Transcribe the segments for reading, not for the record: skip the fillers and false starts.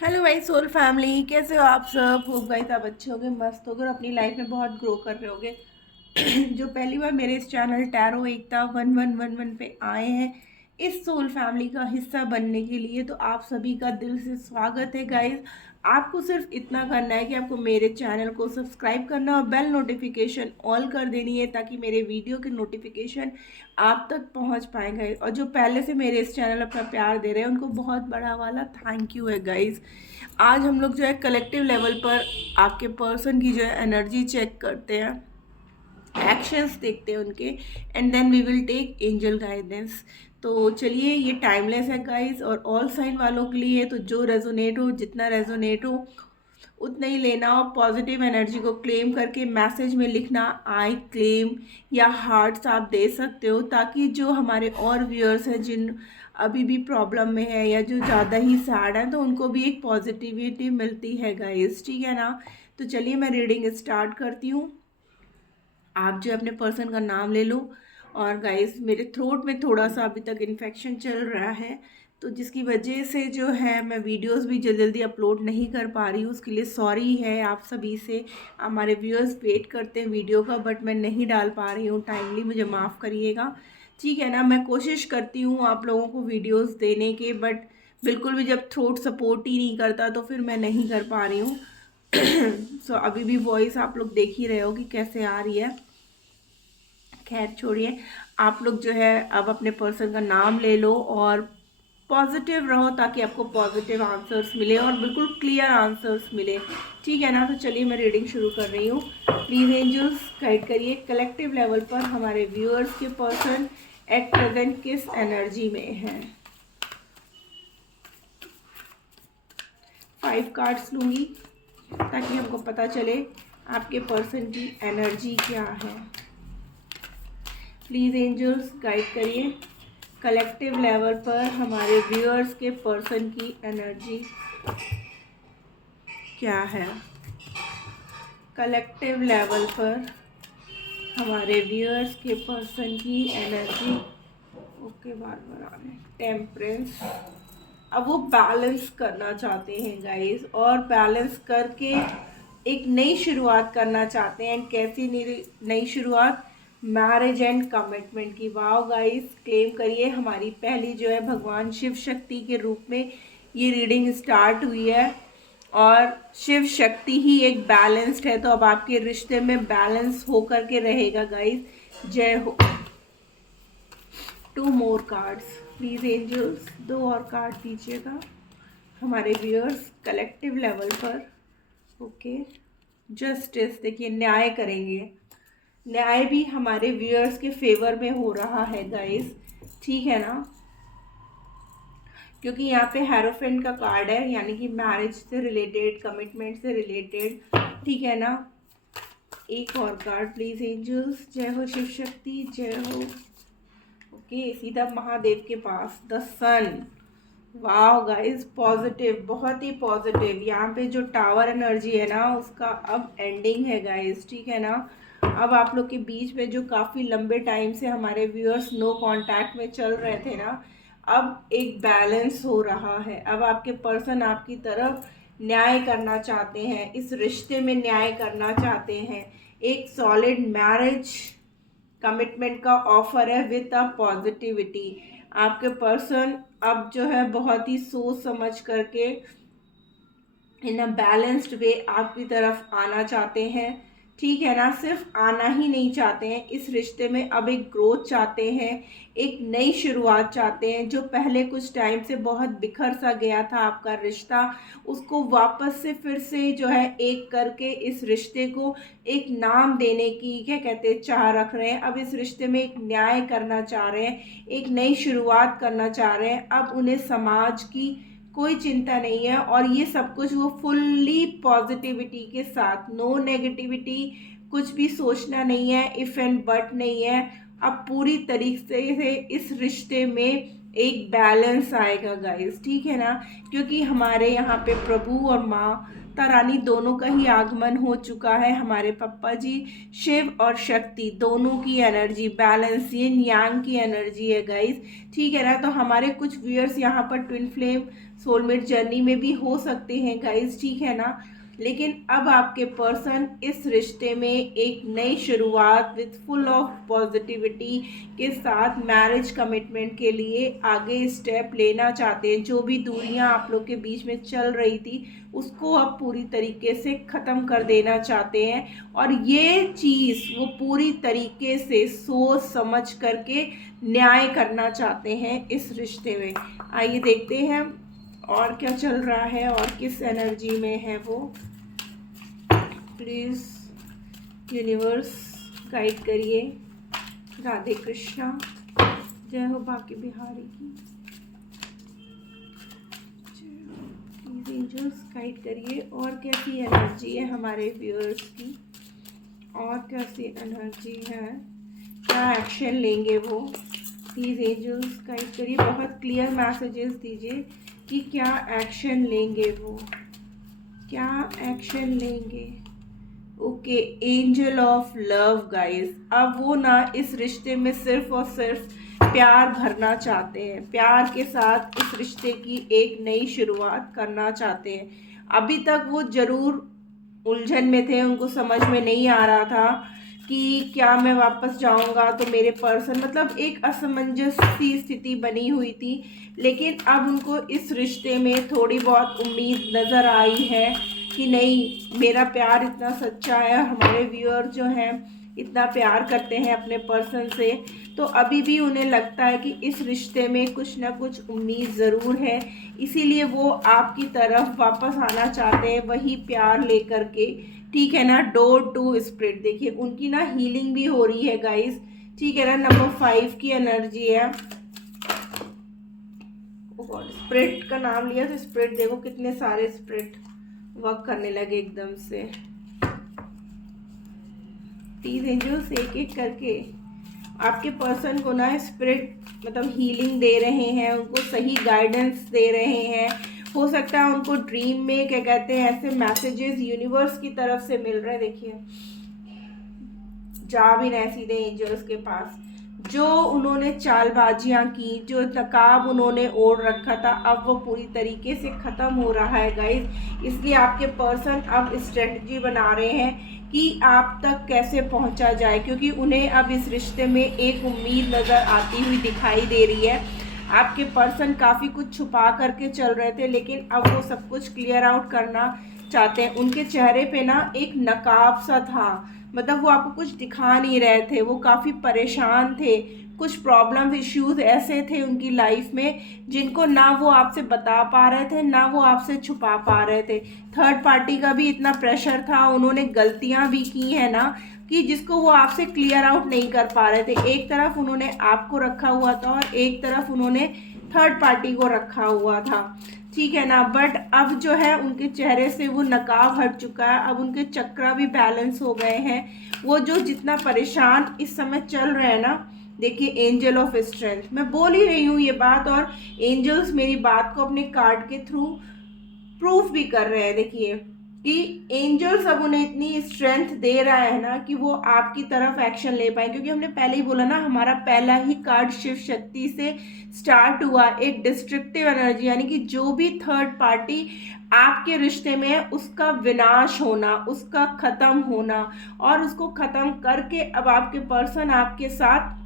Hello भाई soul family, कैसे हो आप सब? होप गाइस आप अच्छे होगे, मस्त होगे और अपनी लाइफ में बहुत ग्रो कर रहे होगे। जो पहली बार मेरे इस चैनल टैरो एकता 1111 पे आए हैं इस सोल फैमिली का हिस्सा बनने के लिए, तो आप सभी का दिल से स्वागत है गाइस। आपको सिर्फ इतना करना है कि आपको मेरे चैनल को सब्सक्राइब करना और बेल नोटिफिकेशन ऑल कर देनी है, ताकि मेरे वीडियो की नोटिफिकेशन आप तक पहुंच पाएंगे। और जो पहले से मेरे इस चैनल अपना प्यार दे रहे हैं उनको बहुत बड़ा वाला थैंक यू है गाइस। आज हम लोग जो है कलेक्टिव लेवल पर आपके पर्सन की जो है एनर्जी चेक करते हैं, एक्शंस देखते हैं उनके, and then we will take angel guidance. तो चलिए, ये टाइमलेस है गाइस और ऑल साइन वालों के लिए, तो जो रेजोनेट हो, जितना रेजोनेट हो उतना ही लेना। और पॉजिटिव एनर्जी को क्लेम करके मैसेज में लिखना आई क्लेम, या हार्ट्स आप दे सकते हो, ताकि जो हमारे और व्यूअर्स हैं जिन अभी भी प्रॉब्लम में है या जो ज़्यादा ही सैड है, तो उनको भी एक पॉजिटिविटी मिलती है गाइस, ठीक है ना। तो चलिए मैं रीडिंग स्टार्ट करती हूँ। आप जो अपने पर्सन का नाम ले लो। और गाइस मेरे थ्रोट में थोड़ा सा अभी तक इन्फेक्शन चल रहा है, तो जिसकी वजह से जो है मैं वीडियोस भी जल्दी जल्दी अपलोड नहीं कर पा रही हूँ, उसके लिए सॉरी है आप सभी से। हमारे व्यूअर्स वेट करते हैं वीडियो का, बट मैं नहीं डाल पा रही हूँ टाइमली, मुझे माफ़ करिएगा, ठीक है ना। मैं कोशिश करती हूँ आप लोगों को वीडियोज़ देने के, बट बिल्कुल भी जब थ्रोट सपोर्ट ही नहीं करता तो फिर मैं नहीं कर पा रही हूँ। सो अभी भी वॉइस आप लोग देख ही रहे हो कि कैसे आ रही है। खैर छोड़िए, आप लोग जो है अब अपने पर्सन का नाम ले लो और पॉजिटिव रहो, ताकि आपको पॉजिटिव आंसर्स मिले और बिल्कुल क्लियर आंसर्स मिले, ठीक है ना। तो चलिए मैं रीडिंग शुरू कर रही हूँ। प्लीज़ एंजल्स गाइड करिए कलेक्टिव लेवल पर हमारे व्यूअर्स के पर्सन एट प्रेजेंट किस एनर्जी में है। 5 कार्ड्स लूँगी ताकि हमको पता चले आपके पर्सन की एनर्जी क्या है। प्लीज़ एंजल्स गाइड करिए कलेक्टिव लेवल पर हमारे व्यूअर्स के पर्सन की एनर्जी क्या है। कलेक्टिव लेवल पर हमारे व्यूअर्स के पर्सन की एनर्जी, ओके बार बार आ रहे, टेम्परेंस। अब वो बैलेंस करना चाहते हैं गाइस, और बैलेंस करके एक नई शुरुआत करना चाहते हैं। कैसी नई शुरुआत? मैरिज एंड कमिटमेंट की। वाओ गाइस, क्लेम करिए। हमारी पहली जो है भगवान शिव शक्ति के रूप में ये रीडिंग स्टार्ट हुई है, और शिव शक्ति ही एक बैलेंस्ड है, तो अब आपके रिश्ते में बैलेंस होकर के रहेगा गाइस। जय हो। 2 मोर कार्ड्स प्लीज एंजल्स, 2 और कार्ड दीजिएगा हमारे व्यूअर्स कलेक्टिव लेवल पर। ओके, जस्टिस, देखिए न्याय करेंगे। न्याय भी हमारे व्यूअर्स के फेवर में हो रहा है गाइस, ठीक है ना, क्योंकि यहाँ पे हेरोफेंट का कार्ड है, यानी कि मैरिज से रिलेटेड, कमिटमेंट से रिलेटेड, ठीक है ना। एक और कार्ड प्लीज एंजल्स। जय हो शिव शक्ति, जय हो। ओके, सीधा महादेव के पास, द सन। वाह गाइस, पॉजिटिव, बहुत ही पॉजिटिव। यहाँ पे जो टावर एनर्जी है ना, उसका अब एंडिंग है गाइस, ठीक है ना। अब आप लोग के बीच में जो काफ़ी लंबे टाइम से हमारे व्यूअर्स नो कांटेक्ट में चल रहे थे ना, अब एक बैलेंस हो रहा है। अब आपके पर्सन आपकी तरफ न्याय करना चाहते हैं, इस रिश्ते में न्याय करना चाहते हैं। एक सॉलिड मैरिज कमिटमेंट का ऑफर है विद अ पॉजिटिविटी। आपके पर्सन अब जो है बहुत ही सोच समझ करके इन अ बैलेंस्ड वे आपकी तरफ आना चाहते हैं, ठीक है ना। सिर्फ आना ही नहीं चाहते हैं, इस रिश्ते में अब एक ग्रोथ चाहते हैं, एक नई शुरुआत चाहते हैं। जो पहले कुछ टाइम से बहुत बिखर सा गया था आपका रिश्ता, उसको वापस से फिर से जो है एक करके इस रिश्ते को एक नाम देने की, क्या कहते हैं, चाह रख रहे हैं। अब इस रिश्ते में एक न्याय करना चाह रहे हैं, एक नई शुरुआत करना चाह रहे हैं। अब उन्हें समाज की कोई चिंता नहीं है, और ये सब कुछ वो फुल्ली पॉजिटिविटी के साथ, नो नेगेटिविटी, कुछ भी सोचना नहीं है, इफ एंड बट नहीं है। अब पूरी तरीके से इस रिश्ते में एक बैलेंस आएगा गाइस, ठीक है ना, क्योंकि हमारे यहाँ पे प्रभु और माँ तारानी दोनों का ही आगमन हो चुका है। हमारे पप्पा जी शिव और शक्ति दोनों की एनर्जी बैलेंस, ये यांग की एनर्जी है गाइस, ठीक है ना। तो हमारे कुछ व्यूअर्स यहाँ पर ट्विन फ्लेम सोलमेट जर्नी में भी हो सकते हैं गाइस, ठीक है ना। लेकिन अब आपके पर्सन इस रिश्ते में एक नई शुरुआत विथ फुल ऑफ पॉजिटिविटी के साथ मैरिज कमिटमेंट के लिए आगे स्टेप लेना चाहते हैं। जो भी दूरियां आप लोग के बीच में चल रही थी उसको अब पूरी तरीके से ख़त्म कर देना चाहते हैं, और ये चीज़ वो पूरी तरीके से सोच समझ करके न्याय करना चाहते हैं इस रिश्ते में। आइए देखते हैं और क्या चल रहा है और किस एनर्जी में है वो। प्लीज़ यूनिवर्स गाइड करिए। राधे कृष्णा, जय हो बाकी बिहारी की। प्लीज़ एंजल्स गाइड करिए और कैसी एनर्जी है हमारे व्यूअर्स की, और कैसी एनर्जी है, क्या एक्शन लेंगे वो। प्लीज़ एंजल्स गाइड करिए, बहुत क्लियर मैसेजेस दीजिए कि क्या एक्शन लेंगे वो, क्या एक्शन लेंगे। Okay, angel of love guys, अब वो ना इस रिश्ते में सिर्फ और सिर्फ प्यार भरना चाहते हैं, प्यार के साथ इस रिश्ते की एक नई शुरुआत करना चाहते हैं। अभी तक वो ज़रूर उलझन में थे, उनको समझ में नहीं आ रहा था कि क्या मैं वापस जाऊंगा तो मेरे पर्सन, मतलब एक असमंजस सी स्थिति बनी हुई थी। लेकिन अब उनको इस रिश्ते में थोड़ी बहुत उम्मीद नज़र आई है कि नहीं, मेरा प्यार इतना सच्चा है, हमारे व्यूअर जो हैं इतना प्यार करते हैं अपने पर्सन से, तो अभी भी उन्हें लगता है कि इस रिश्ते में कुछ ना कुछ उम्मीद ज़रूर है। इसीलिए वो आपकी तरफ वापस आना चाहते हैं वही प्यार लेकर के, ठीक है ना। डोर टू स्प्रिट, देखिए उनकी ना हीलिंग भी हो रही है गाइस, ठीक है ना। नंबर 5 की एनर्जी है। स्प्रिट का नाम लिया तो स्प्रिट देखो कितने सारे स्प्रिट वर्क करने लगे एकदम से। प्लीज एंजल्स एक एक करके आपके पर्सन को ना स्पिरिट मतलब हीलिंग दे रहे हैं, उनको सही गाइडेंस दे रहे हैं। हो सकता है उनको ड्रीम में क्या कहते हैं ऐसे मैसेजेस यूनिवर्स की तरफ से मिल रहे हैं। देखिए जा भी रहे सीधे एंजल्स के पास, जो उन्होंने चालबाजियां की, जो नकाब उन्होंने ओढ़ रखा था, अब वो पूरी तरीके से ख़त्म हो रहा है गाइस। इसलिए आपके पर्सन अब स्ट्रेटजी बना रहे हैं कि आप तक कैसे पहुंचा जाए, क्योंकि उन्हें अब इस रिश्ते में एक उम्मीद नज़र आती हुई दिखाई दे रही है। आपके पर्सन काफ़ी कुछ छुपा करके चल रहे थे, लेकिन अब वो सब कुछ क्लियर आउट करना चाहते हैं। उनके चेहरे पे ना एक नकाब सा था, मतलब वो आपको कुछ दिखा नहीं रहे थे, वो काफ़ी परेशान थे। कुछ प्रॉब्लम इश्यूज ऐसे थे उनकी लाइफ में जिनको ना वो आपसे बता पा रहे थे, ना वो आपसे छुपा पा रहे थे। थर्ड पार्टी का भी इतना प्रेशर था, उन्होंने गलतियां भी की है ना कि जिसको वो आपसे क्लियर आउट नहीं कर पा रहे थे। एक तरफ उन्होंने आपको रखा हुआ था और एक तरफ उन्होंने थर्ड पार्टी को रखा हुआ था, ठीक है ना। बट अब जो है उनके चेहरे से वो नकाब हट चुका है, अब उनके चक्रा भी बैलेंस हो गए हैं। वो जो जितना परेशान इस समय चल रहे हैं ना, देखिए एंजल ऑफ स्ट्रेंथ, मैं बोल ही रही हूँ ये बात और एंजल्स मेरी बात को अपने कार्ड के थ्रू प्रूफ भी कर रहे हैं। देखिए कि एंजल्स अब उन्हें इतनी स्ट्रेंथ दे रहा है ना कि वो आपकी तरफ एक्शन ले पाए, क्योंकि हमने पहले ही बोला ना हमारा पहला ही कार्ड शिव शक्ति से स्टार्ट हुआ, एक डिस्ट्रक्टिव एनर्जी, यानी कि जो भी थर्ड पार्टी आपके रिश्ते में है उसका विनाश होना, उसका खत्म होना, और उसको खत्म करके अब आपके पर्सन आपके साथ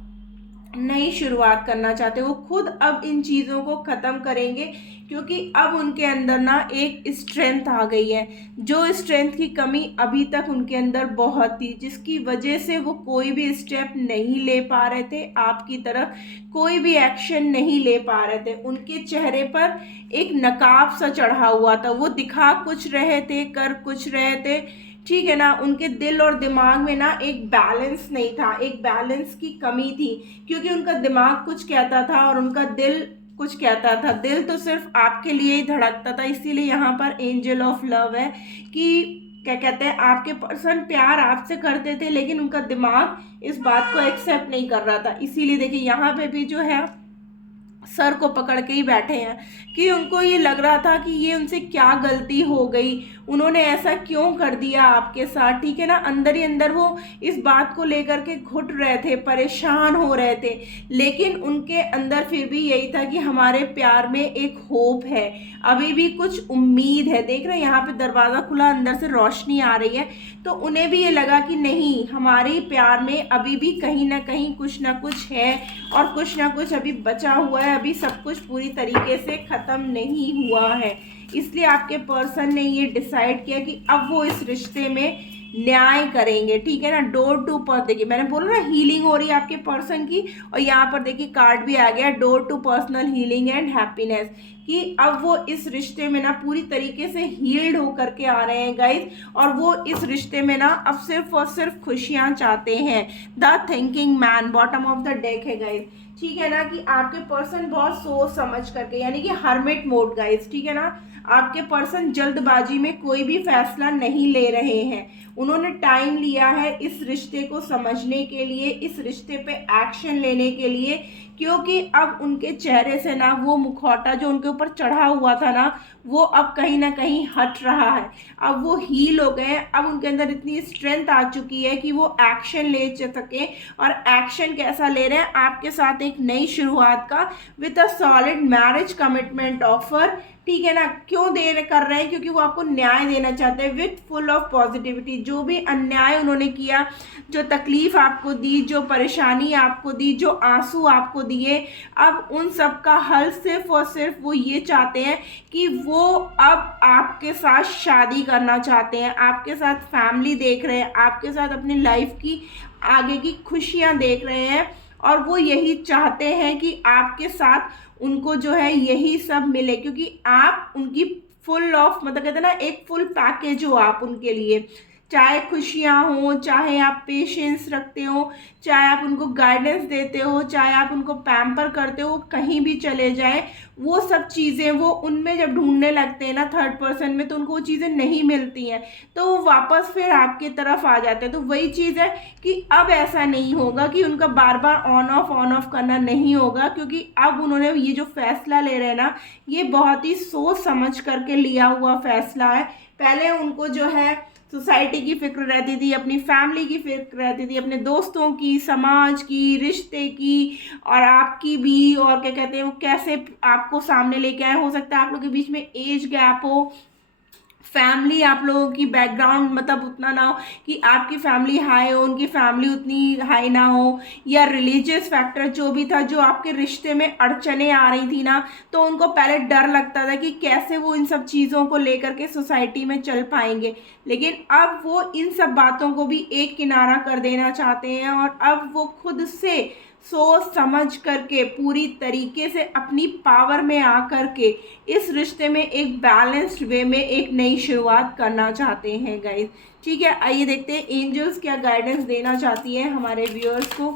नई शुरुआत करना चाहते हैं। वो खुद अब इन चीज़ों को ख़त्म करेंगे, क्योंकि अब उनके अंदर ना एक स्ट्रेंथ आ गई है, जो स्ट्रेंथ की कमी अभी तक उनके अंदर बहुत थी, जिसकी वजह से वो कोई भी स्टेप नहीं ले पा रहे थे आपकी तरफ, कोई भी एक्शन नहीं ले पा रहे थे। उनके चेहरे पर एक नकाब सा चढ़ा हुआ था, वो दिखा कुछ रहे थे, कर कुछ रहे थे, ठीक है ना। उनके दिल और दिमाग में ना एक बैलेंस नहीं था, एक बैलेंस की कमी थी, क्योंकि उनका दिमाग कुछ कहता था और उनका दिल कुछ कहता था। दिल तो सिर्फ आपके लिए ही धड़कता था, इसीलिए यहाँ पर एंजल ऑफ लव है कि क्या कहते हैं आपके पर्सन प्यार आपसे करते थे, लेकिन उनका दिमाग इस बात को एक्सेप्ट नहीं कर रहा था। इसीलिए देखिए यहाँ पे भी जो है सर को पकड़ के ही बैठे हैं कि उनको ये लग रहा था कि ये उनसे क्या गलती हो गई, उन्होंने ऐसा क्यों कर दिया आपके साथ, ठीक है ना। अंदर ही अंदर वो इस बात को लेकर के घुट रहे थे, परेशान हो रहे थे, लेकिन उनके अंदर फिर भी यही था कि हमारे प्यार में एक होप है, अभी भी कुछ उम्मीद है। देख रहे हैं यहाँ पे दरवाज़ा खुला, अंदर से रोशनी आ रही है, तो उन्हें भी ये लगा कि नहीं, हमारे प्यार में अभी भी कहीं ना कहीं कुछ ना कुछ है और कुछ ना कुछ अभी बचा हुआ है, अभी सब कुछ पूरी तरीके से ख़त्म नहीं हुआ है। इसलिए आपके पर्सन ने ये डिसाइड किया कि अब वो इस रिश्ते में न्याय करेंगे, ठीक है ना। डोर टू पर्सन, देखिए मैंने बोला ना हीलिंग हो रही है आपके पर्सन की, और यहाँ पर देखिए कार्ड भी आ गया, door to personal healing and happiness, कि अब वो इस रिश्ते में ना पूरी तरीके से हील्ड होकर के आ रहे हैं गाइज, और वो इस रिश्ते में ना अब सिर्फ और सिर्फ खुशियाँ चाहते हैं। The thinking man, bottom of the deck है गाइज, ठीक है ना, कि आपके पर्सन बहुत सोच समझ करके, यानी कि हर्मिट मोड गाइज, ठीक है ना। आपके पर्सन जल्दबाजी में कोई भी फैसला नहीं ले रहे हैं, उन्होंने टाइम लिया है इस रिश्ते को समझने के लिए, इस रिश्ते पे एक्शन लेने के लिए, क्योंकि अब उनके चेहरे से ना वो मुखौटा जो उनके ऊपर चढ़ा हुआ था ना, वो अब कहीं ना कहीं हट रहा है, अब वो हील हो गए, अब उनके अंदर इतनी स्ट्रेंथ आ चुकी है कि वो एक्शन ले सके। और एक्शन कैसा ले रहे हैं, आपके साथ एक नई शुरुआत का, with a solid marriage commitment offer, ठीक है ना। क्यों कर रहे हैं, क्योंकि वो आपको न्याय देना चाहते हैं विथ फुल ऑफ पॉजिटिविटी। जो भी अन्याय उन्होंने किया, जो तकलीफ आपको दी, जो परेशानी आपको दी, जो आंसू आपको दिए, अब उन सब का हल सिर्फ और सिर्फ वो ये चाहते हैं कि वो अब आपके साथ शादी करना चाहते हैं, आपके साथ फैमिली देख रहे हैं, आपके साथ अपनी लाइफ की आगे की खुशियाँ देख रहे हैं, और वो यही चाहते हैं कि आपके साथ उनको जो है यही सब मिले, क्योंकि आप उनकी फुल ऑफ, मतलब कहते हैं ना एक फुल पैकेज हो आप उनके लिए, चाहे खुशियाँ हो, चाहे आप पेशेंस रखते हो, चाहे आप उनको गाइडेंस देते हो, चाहे आप उनको पैम्पर करते हो, कहीं भी चले जाए, वो सब चीज़ें वो उनमें जब ढूंढने लगते हैं ना थर्ड पर्सन में, तो उनको वो चीज़ें नहीं मिलती हैं, तो वो वापस फिर आपकी तरफ आ जाते हैं। तो वही चीज़ है कि अब ऐसा नहीं होगा कि उनका बार बार ऑन ऑफ करना नहीं होगा, क्योंकि अब उन्होंने ये जो फैसला ले रहे हैं ना, ये बहुत ही सोच समझ करके लिया हुआ फैसला है। पहले उनको जो है सोसाइटी की फिक्र रहती थी, अपनी फैमिली की फिक्र रहती थी, अपने दोस्तों की, समाज की, रिश्ते की, और आपकी भी, और क्या कहते हैं वो कैसे आपको सामने लेके आए। हो सकता है आप लोगों के बीच में एज गैप हो, फैमिली आप लोगों की बैकग्राउंड मतलब उतना ना हो कि आपकी फैमिली हाई हो, उनकी फैमिली उतनी हाई ना हो, या रिलीजियस फैक्टर जो भी था, जो आपके रिश्ते में अड़चने आ रही थी ना, तो उनको पहले डर लगता था कि कैसे वो इन सब चीज़ों को लेकर के सोसाइटी में चल पाएंगे। लेकिन अब वो इन सब बातों को भी एक किनारा कर देना चाहते हैं, और अब वो खुद से सोच समझ करके पूरी तरीके से अपनी पावर में आकर के इस रिश्ते में एक बैलेंस्ड वे में एक नई शुरुआत करना चाहते हैं गाइस, ठीक है। आइए देखते हैं एंजल्स क्या गाइडेंस देना चाहती है हमारे व्यूअर्स को।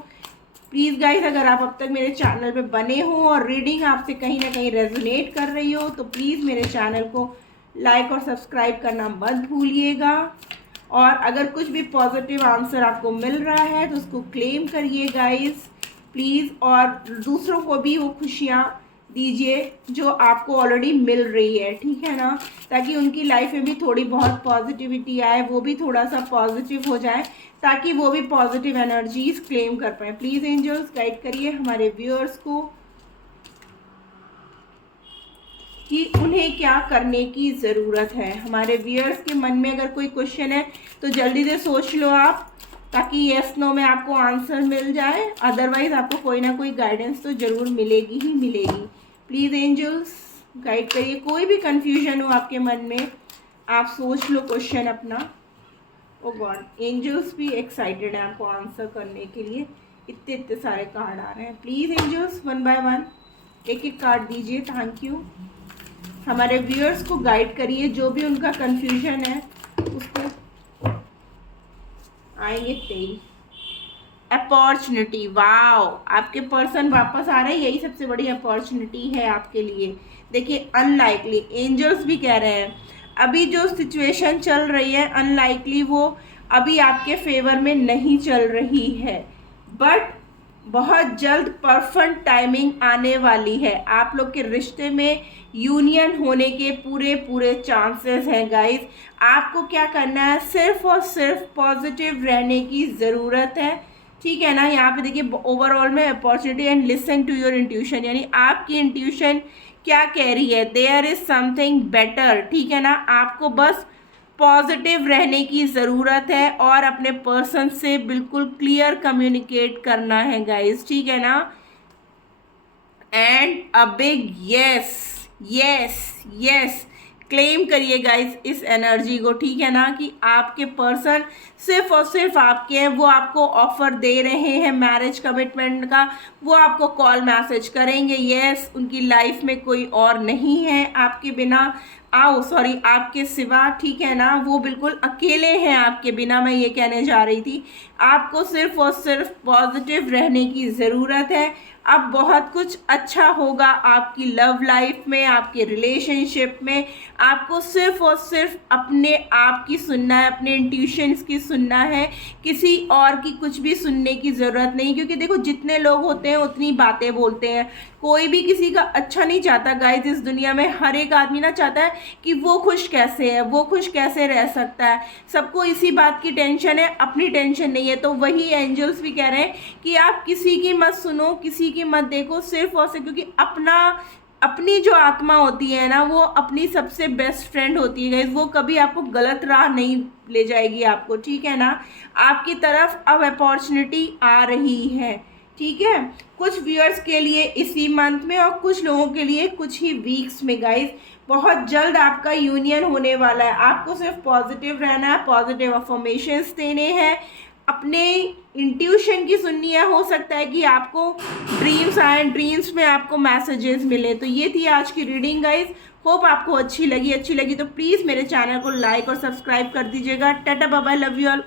प्लीज़ गाइस, अगर आप अब तक मेरे चैनल पे बने हो और रीडिंग आपसे कहीं ना कहीं रेजोनेट कर रही हो, तो प्लीज़ मेरे चैनल को लाइक और सब्सक्राइब करना मत भूलिएगा, और अगर कुछ भी पॉजिटिव आंसर आपको मिल रहा है तो उसको क्लेम करिए गाइस प्लीज़, और दूसरों को भी वो खुशियाँ दीजिए जो आपको ऑलरेडी मिल रही है, ठीक है ना, ताकि उनकी लाइफ में भी थोड़ी बहुत पॉजिटिविटी आए, वो भी थोड़ा सा पॉजिटिव हो जाए, ताकि वो भी पॉजिटिव एनर्जीज क्लेम कर पाए। प्लीज़ एंजल्स गाइड करिए हमारे व्यूअर्स को कि उन्हें क्या करने की ज़रूरत है। हमारे व्यूअर्स के मन में अगर कोई क्वेश्चन है तो जल्दी से सोच लो आप, ताकि येस नो में आपको आंसर मिल जाए, अदरवाइज आपको कोई ना कोई गाइडेंस तो ज़रूर मिलेगी ही मिलेगी। प्लीज़ एंजल्स गाइड करिए, कोई भी कंफ्यूजन हो आपके मन में आप सोच लो क्वेश्चन अपना। ओ गॉड, एंजल्स भी एक्साइटेड है आपको आंसर करने के लिए, इतने इतने सारे कार्ड आ रहे हैं। Please angels one by one एक एक कार्ड दीजिए, थैंक यू। हमारे व्यूअर्स को गाइड करिए, जो भी उनका कंफ्यूजन है उसको। आएंगे 23 अपॉर्चुनिटी, वाओ, आपके पर्सन वापस आ रहे हैं, यही सबसे बड़ी अपॉर्चुनिटी है आपके लिए। देखिए अनलाइकली, एंजल्स भी कह रहे हैं अभी जो सिचुएशन चल रही है अनलाइकली वो अभी आपके फेवर में नहीं चल रही है, बट बहुत जल्द परफेक्ट टाइमिंग आने वाली है। आप लोग के रिश्ते में यूनियन होने के पूरे पूरे चांसेस हैं गाइस। आपको क्या करना है, सिर्फ और सिर्फ पॉजिटिव रहने की ज़रूरत है, ठीक है ना। यहाँ पे देखिए ओवरऑल में opportunity and listen to your intuition, यानी आपकी इंट्यूशन क्या कह रही है, देयर इज समथिंग बेटर, ठीक है ना। आपको बस पॉजिटिव रहने की ज़रूरत है और अपने पर्सन से बिल्कुल क्लियर कम्युनिकेट करना है गाइस, ठीक है ना। And a big yes, yes yes, claim करिए गाइस इस एनर्जी को, ठीक है ना, कि आपके पर्सन सिर्फ और सिर्फ आपके हैं। वो आपको ऑफर दे रहे हैं मैरिज कमिटमेंट का, वो आपको कॉल मैसेज करेंगे, यस, उनकी लाइफ में कोई और नहीं है आपके बिना, आपके सिवा, ठीक है ना। वो बिल्कुल अकेले हैं आपके बिना, मैं ये कहने जा रही थी। आपको सिर्फ और सिर्फ पॉजिटिव रहने की ज़रूरत है। अब बहुत कुछ अच्छा होगा आपकी लव लाइफ में, आपके रिलेशनशिप में। आपको सिर्फ और सिर्फ अपने आप की सुनना है, अपने इंट्यूशंस की सुनना है, किसी और की कुछ भी सुनने की ज़रूरत नहीं। क्योंकि देखो जितने लोग होते हैं उतनी बातें बोलते हैं, कोई भी किसी का अच्छा नहीं चाहता गाइस इस दुनिया में। हर एक आदमी ना चाहता है कि वो खुश कैसे है, वो खुश कैसे रह सकता है। सबको इसी बात की टेंशन है, अपनी टेंशन नहीं है। तो वही एंजल्स भी कह रहे हैं कि आप किसी की मत सुनो, किसी की मत देखो, सिर्फ और सिर्फ, क्योंकि अपनी जो आत्मा होती है ना, वो अपनी सबसे बेस्ट फ्रेंड होती है गाइस। वो कभी आपको गलत राह नहीं ले जाएगी आपको, ठीक है ना। आपकी तरफ अब अपॉर्चुनिटी आ रही है, ठीक है। कुछ व्यूअर्स के लिए इसी मंथ में और कुछ लोगों के लिए कुछ ही वीक्स में गाइस। बहुत जल्द आपका यूनियन होने वाला है। आपको सिर्फ पॉजिटिव रहना है, पॉजिटिव अफर्मेशंस देने हैं, अपने इंट्यूशन की सुननी है। हो सकता है कि आपको ड्रीम्स आए, ड्रीम्स में आपको मैसेजेस मिले। तो ये थी आज की रीडिंग गाइस। होप आपको अच्छी लगी तो प्लीज़ मेरे चैनल को लाइक और सब्सक्राइब कर दीजिएगा। Tata bye bye, love you all.